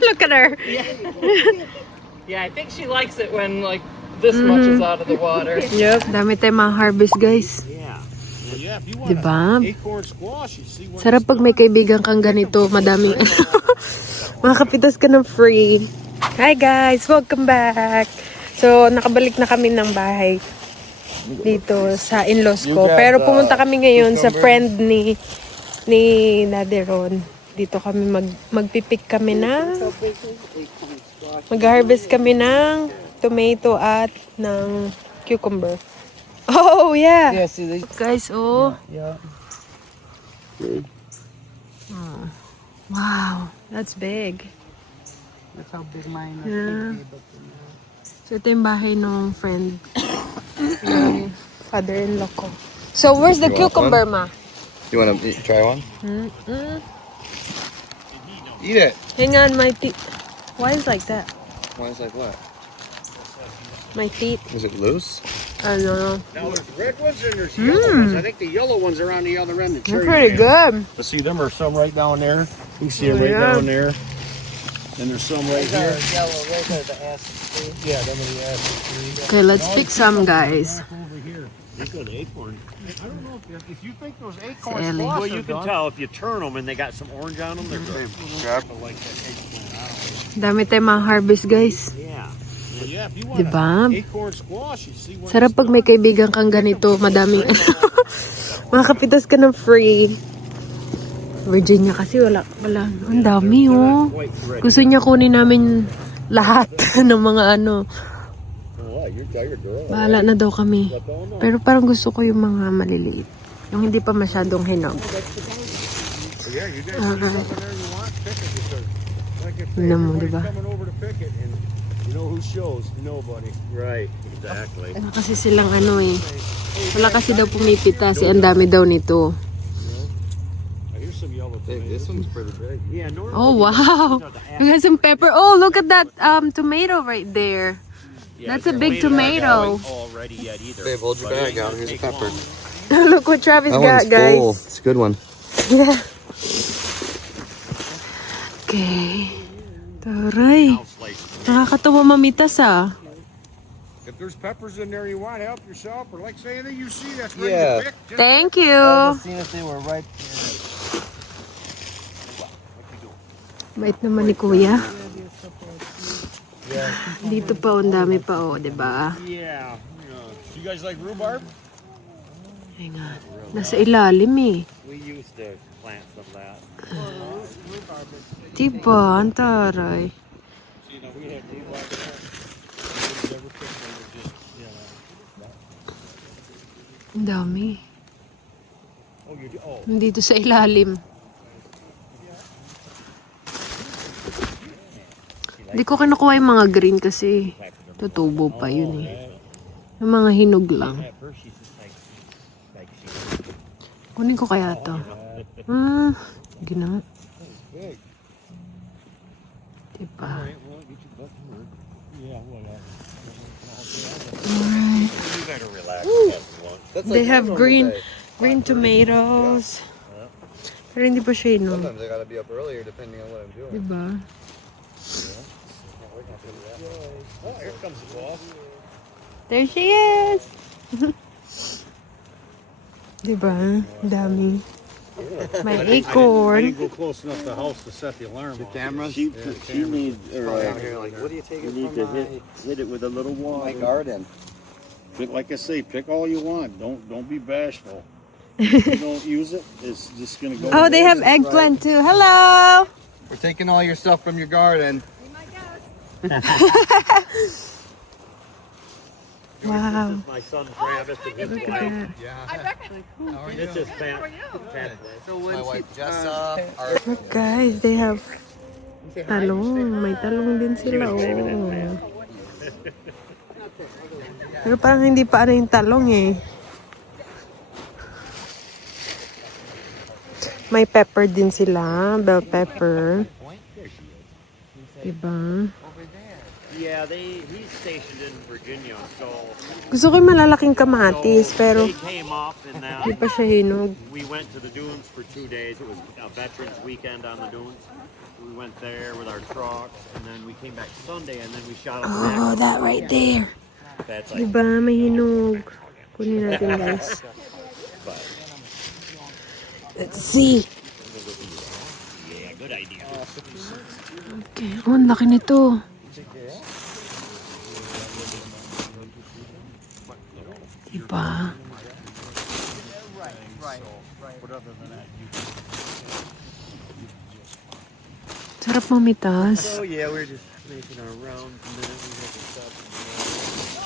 Look at her. Yeah, I think she likes it when like this much is out of the water. Yep. Dami tayong mga harvest, guys. Yeah. Yeah, if you want Diba? acorn squash, you see what Sarap pag may kaibigan kang ganito, madami. Makakapitas ka ng free. Hi guys, welcome back. So, nakabalik na kami ng bahay dito sa in-laws ko. Pero pumunta kami ngayon sa friend ni Naderon. Dito kami magpipik kami na mag-harvest kami ng tomato at ng cucumber. Oh, yeah. Yeah, see these? Guys, oh. Yeah. Oh. Wow, that's big. That's how big mine is. Yeah. So, ito yung bahay ng friend ng father-in-law ko. So, where's the cucumber, ma? You want to try one? Mm-mm. Eat it. Hang on, my teeth. Why is like that? Why is like what? My feet. Is it loose? I don't know. Now there's red ones and there's yellow ones. I think the yellow ones are on the other end. The They're cherry pretty good. Let's see, them are some right down there. You can see it Oh, right yeah. down there. And there's some right These are here. yellow. Those are the acid tree. Yeah, them are the acid trees. Okay, let's pick some, guys. Over here. They got acorn. I don't know if you think those acorn Ellie. squash Well, you are can done. tell if you turn them and they got some orange on them. They're good. Like that acorn. I don't Dami tayong mga harvest, guys. Yeah. know. Yeah, if you want Diba? acorn squash, you see what Sarap pag may kaibigan kang ganito, madami. Makakapitas ka ng free. Virginia kasi wala. Ang dami, oh. Gusto niya kunin namin lahat ng mga ano. Oh, you're tired, girl. Bahala na daw kami. Pero parang gusto ko yung mga maliliit. Yung hindi pa masyadong hinog. Yeah, you guys Okay. see something there you want, pick it because like if Tingnan mo, everybody's diba? coming over to pick it and you know who shows? Nobody. Right. Exactly. Wala kasi silang ano eh. Wala kasi daw pumipita. Kasi ang dami daw nito. Here's some yellow Hey, tomatoes. this one's pretty big. Yeah. Normally, Oh, wow. We got some pepper. Oh, look at that tomato right there. That's a big tomato. Already yet either. Babe, hold your But it bag ain't out. gonna Here's a take pepper. long. Look what Travis That got, one's guys. full. It's a good one. Yeah. Okay. Taray. House like Nakakatawa mamitas ah. If there's peppers in there you want, help yourself. Or like say anything you see that's ready Yeah. to pick. Just Thank you. Let's see if they were ripe. Bait naman ni Kuya. Dito pa, ang dami pa oh, 'di ba? Yeah. You guys like rhubarb? Hang on. Nasa ilalim eh. we used to plant some of that. Diba? Ang taray. You know, we have rhubarb. Never picked them. They're just, you know. Ang dami. Oh, you do. Oh. Nandito sa ilalim. Hindi ko kinukuha yung mga green kasi tutubo pa yun eh. Yung mga hinog lang. At first she's just like Kunin ko kaya to. Ah, gina. Big. Diba? Well, get your butt to work. Yeah, whatever. Alright. you gotta relax and have some lunch. That's They have normal green day. green tomatoes. Pero hindi pa siya hinog. Sometimes I gotta be up earlier depending on what I'm doing. Diba? Oh, here comes the ball. There she is! Diba? Dami. May I acorn. didn't go close enough to the house to set the alarm off. Cameras? She cameras. needs Probably out here like, what do you take you it need from to hit it with a little my water. garden? Pick, like I say, pick all you want. Don't be bashful. If you don't use it, it's just gonna go. Oh, they have eggplant too. Hello! We're taking all your stuff from your garden. Wow. My son Travis and his Look at wife. that. Yeah. How are you This is doing? Pat. My wife Jessa. Our Look guys, they have talong. May talong din sila. Oh. Pero parang hindi pa ano yung talong eh. May pepper din sila. Bell pepper. Diba? Yeah, he's stationed in Virginia, so Gusto ko yung malalaking kamatis, pero they came up and hindi then pa siya hinog. we went to the dunes for 2 days. It was a Veterans Weekend on the dunes. We went there with our trucks, and then we came back Sunday, and then we shot up Oh, that right there. That's like, Diba, may hinog. Kunin natin, guys. Let's see. yeah, good idea. Okay. Oh, ang laki nito. Diba? Sarap mamitas. So yeah, we're just making our rounds, and then we have to stop.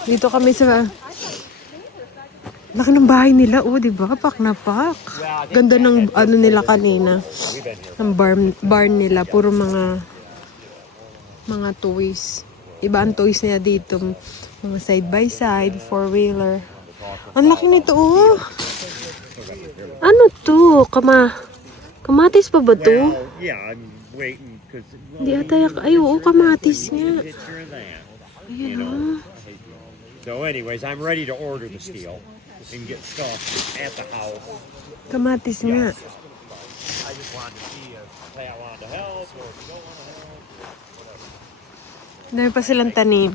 Dito kami sa... Laki ng bahay nila, oh, di ba? Pak na pak. Ganda ng ano nila kanina. Ang barn nila, puro mga toys. Iba ang toys nila dito. Mga side by side, four-wheeler. Ang laki nito, oh. Ano to? Kamatis pa ba to? Well, yeah, I'm waiting because Hindi ata ay, oo, kamatis nga. picture of that. Ayan, oh. So, anyways, I'm ready to order the steel and get stuff at the house. Kamatis nga. I just wanted to see if Pat wanted to help or if you don't want to help. Dami pa silang tanim.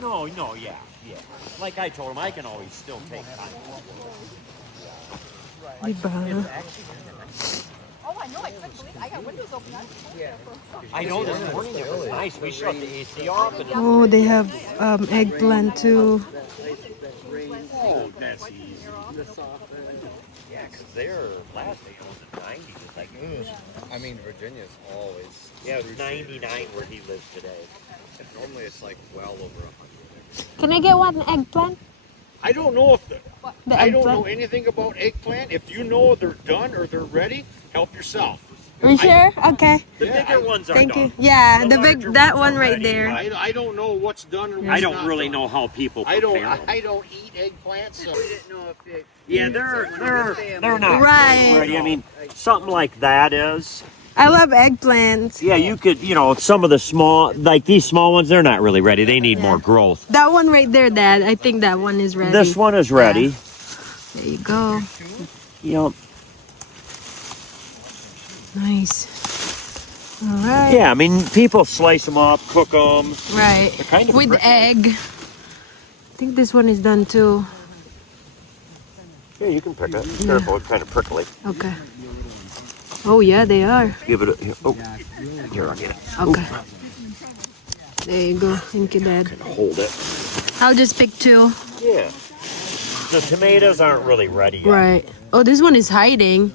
No, yeah. Like I told him, I can always still take time. Diba? I know this morning it was nice. We shut the AC off and Oh, they have eggplant too. oh, that's easy. Yeah, because their last day was in the 90s. It's like, I mean, Virginia's always. yeah, it was 99 where he lives today. And normally it's like well over 100. Can I get one eggplant? I don't know if The I don't know eggplant? anything about eggplant. If you know they're done or they're ready, help yourself. Are you sure? Okay. The bigger ones are Thank you. done. Yeah, The the big larger that ones one right already. there. I don't know what's done or what's I don't not really done. know how people I don't prepare them. I don't eat eggplants, so Yeah, they're not Right. ready. I mean, something like that is. I love eggplants. Yeah, you could, some of the small, like these small ones, they're not really ready. They need more growth. That one right there, Dad. I think that one is ready. This one is ready. There you go. Yep. Nice. All right. Yeah, I mean, people slice them up, cook them. Right. They're kind of With prickly. egg. I think this one is done too. Yeah, you can pick it. Careful, it's kind of prickly. Okay. Oh yeah, they are. Give it a, here, I'll get it. Okay. There you go. Thank you, Dad. Hold it. I'll just pick two. Yeah. The tomatoes aren't really ready yet. Right. Oh, this one is hiding.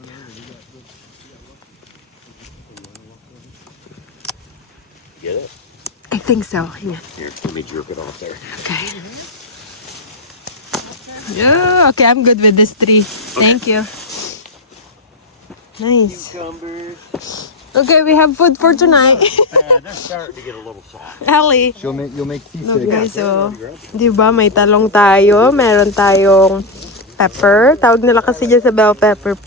Get it? I think so. Yeah. Here, let me jerk it off there. Okay. Yeah, okay, I'm good with this three. Thank you. Nice. Cucumbers. Okay, we have food for tonight. Yeah, they're starting to get a little soft. Ellie. You'll make Look guys, so, di ba may talong tayo, meron tayong pepper. Tawag nila kasi dyan sa bell pepper.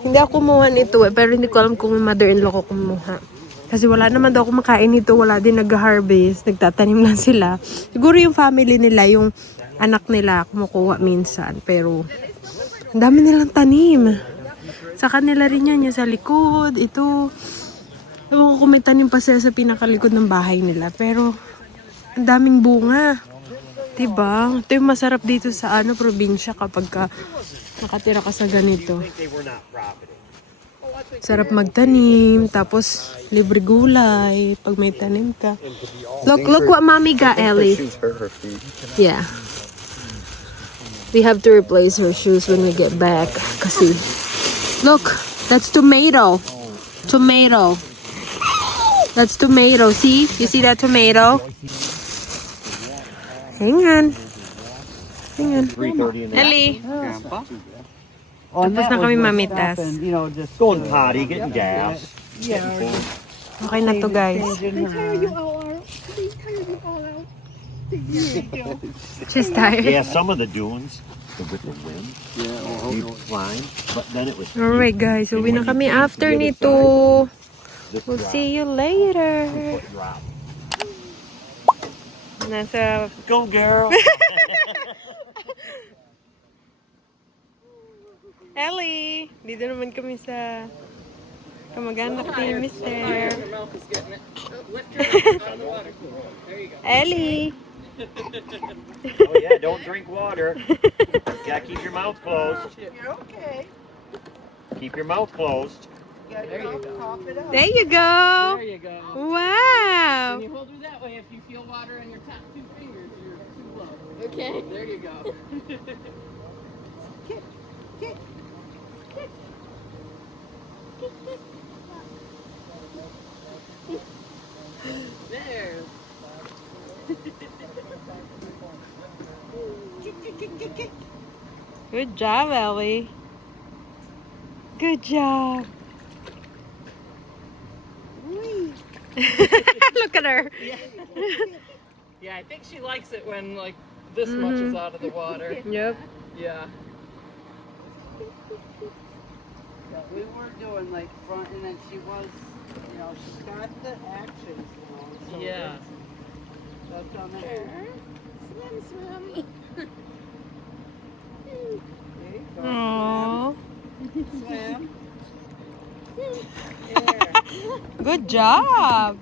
Hindi ako kumuha nito pero hindi ko alam kung may mother-in-law ko kumuha. Kasi wala naman daw kumakain nito, wala din nag-harvest, nagtatanim lang sila. Siguro yung family nila, yung anak nila kumukuha minsan, pero ang dami nilang tanim. Sa kanila rin yan, yung sa likod, ito. Ewan ko kung may tanim pa sila sa pinakalikod ng bahay nila. Pero, ang daming bunga. Diba? Ito yung masarap dito sa probinsya kapag nakatira ka sa ganito. They were not profiting. Sarap magtanim, tapos libre gulay pag may tanim ka. Look what mommy got, Ellie. her feet. Yeah. We have to replace her shoes when we get back. Kasi, look, that's tomato. Tomato. That's tomato. See? You see that tomato? Hang on. Hang on. 3:30 in the Ellie. Oh, and Tapos that na was kami what mamitas. happened, you know, just Going potty, getting gas. Okay na to, guys. She's tired. Yeah, some of the dunes, with the wind, you climb, but then it was. Alright guys, uwi na kami after nito. This We'll drop. see you later. Foot drop. Nasa Go girl. Ellie! Dito naman kami sa kamag-anak ni Mister. Your mouth is getting it. Lift your mouth out of the water. There you go. Ellie! Oh yeah, don't drink water. Gotta keep your mouth closed. You're okay. Keep your mouth closed. There you go. There you go! There you go. Wow! When you hold her that way, if you feel water on your top 2 fingers, you're too low. Okay. There you go. There. Good job, Ellie. Good job. Look at her. Yeah, I think she likes it when like this much is out of the water. Yep. Yeah. Yeah, we were doing like front, and then she was, you know, she's got the actions now. So Yeah. that's on there. Swim. There you go. Aww. Swim. Swim. There. Good job.